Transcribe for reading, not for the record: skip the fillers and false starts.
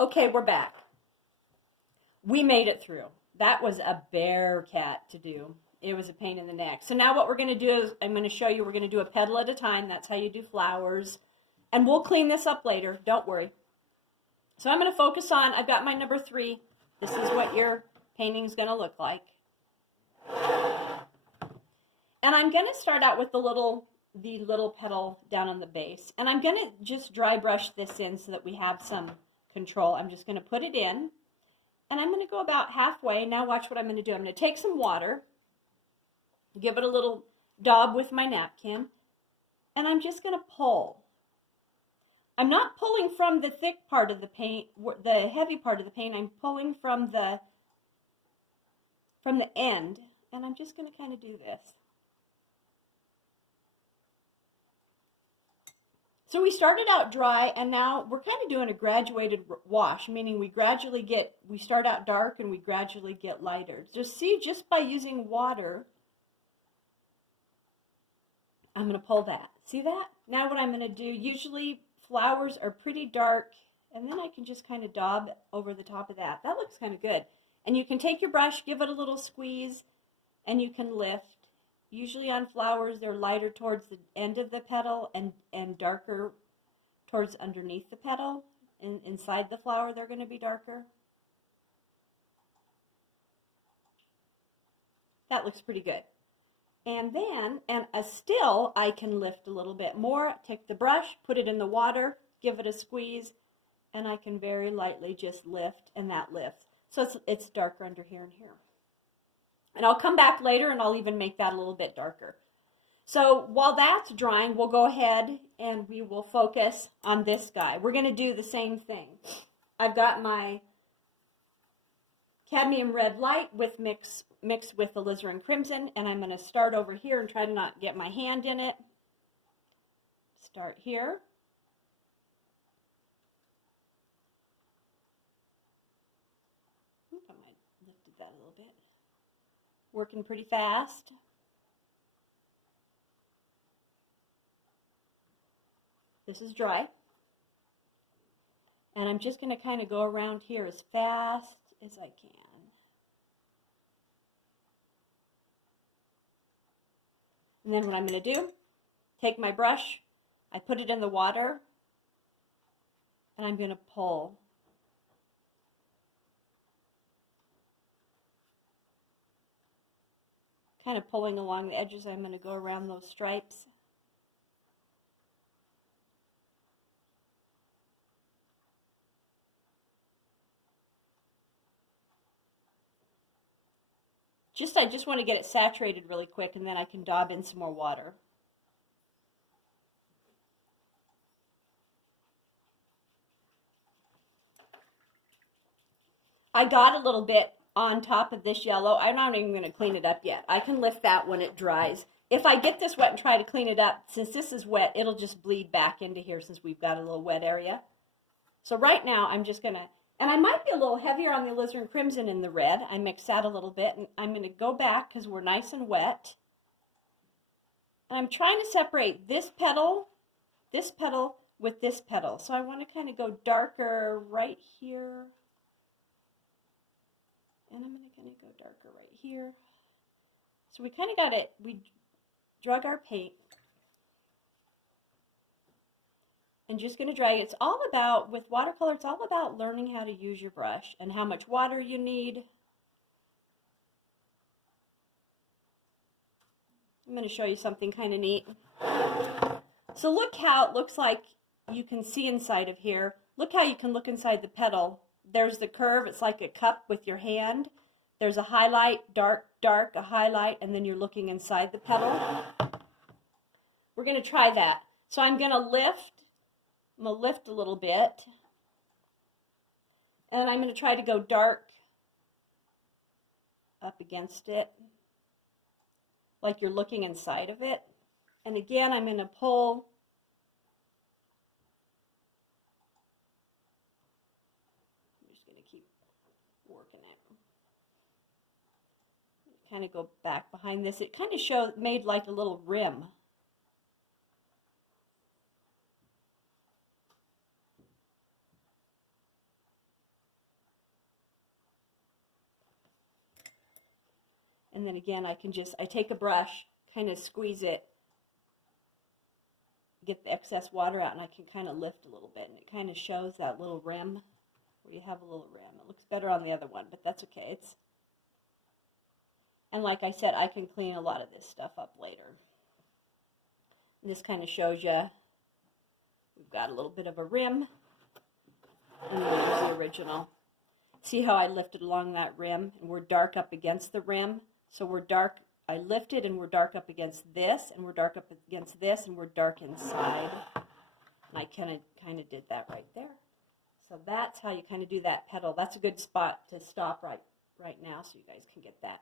Okay, we're back. We made it through. That was a bear cat to do. It was a pain in the neck. So now what we're going to do is I'm going to show you, we're going to do a petal at a time. That's how you do flowers. And we'll clean this up later. Don't worry. So I'm going to focus on, I've got my number 3. This is what your painting is going to look like. And I'm going to start out with the little petal down on the base. And I'm going to just dry brush this in so that we have some control. I'm just going to put it in. And I'm going to go about halfway. Now watch what I'm going to do. I'm going to take some water, give it a little daub with my napkin, and I'm just going to pull. I'm not pulling from the thick part of the paint, the heavy part of the paint. I'm pulling from the end, and I'm just going to kind of do this. So we started out dry, and now we're kind of doing a graduated wash, meaning we start out dark and we gradually get lighter. Just by using water, I'm going to pull that. See that? Now what I'm going to do, usually flowers are pretty dark, and then I can just kind of daub over the top of that. That looks kind of good. And you can take your brush, give it a little squeeze, and you can lift. Usually on flowers, they're lighter towards the end of the petal and darker towards underneath the petal. Inside the flower, they're going to be darker. That looks pretty good. And then, still, I can lift a little bit more. Take the brush, put it in the water, give it a squeeze, and I can very lightly just lift, and that lifts. So it's darker under here and here. And I'll come back later and I'll even make that a little bit darker. So while that's drying, we'll go ahead and we will focus on this guy. We're going to do the same thing. I've got my cadmium red light mixed with alizarin crimson, and I'm going to start over here and try to not get my hand in it. Start here. I might have lifted that a little bit. Working pretty fast. This is dry. And I'm just going to kind of go around here as fast as I can. And then what I'm going to do, take my brush, I put it in the water, and I'm going to pull. Kind of pulling along the edges. I'm going to go around those stripes. I just want to get it saturated really quick, and then I can daub in some more water. I got a little bit on top of this yellow. I'm not even going to clean it up yet. I can lift that when it dries. If I get this wet and try to clean it up, since this is wet, it'll just bleed back into here since we've got a little wet area. So right now I'm just going to, and I might be a little heavier on the alizarin crimson in the red. I mix that a little bit, and I'm going to go back because we're nice and wet. And I'm trying to separate this petal with this petal. So I want to kind of go darker right here. And I'm going to kind of go darker right here. So we kind of got it, we drug our paint. And just going to drag it. It's all about, with watercolor, it's all about learning how to use your brush and how much water you need. I'm going to show you something kind of neat. So look how it looks like you can see inside of here. Look how you can look inside the petal. There's the curve. It's like a cup with your hand. There's a highlight, dark, dark, a highlight, and then you're looking inside the petal. We're going to try that. So I'm going to lift. I'm going to lift a little bit. And I'm going to try to go dark up against it, like you're looking inside of it. And again, I'm going to pull. Kind of go back behind this. It kind of made like a little rim. And then again, I take a brush, kind of squeeze it, get the excess water out, and I can kind of lift a little bit, and it kind of shows that little rim where you have a little rim. It looks better on the other one, but that's okay. And like I said, I can clean a lot of this stuff up later. And this kind of shows you we've got a little bit of a rim, and there's the original. See how I lifted along that rim, and we're dark up against the rim? So we're dark, I lifted, and we're dark up against this, and we're dark up against this, and we're dark inside. And I kind of did that right there. So that's how you kind of do that petal. That's a good spot to stop right now so you guys can get that.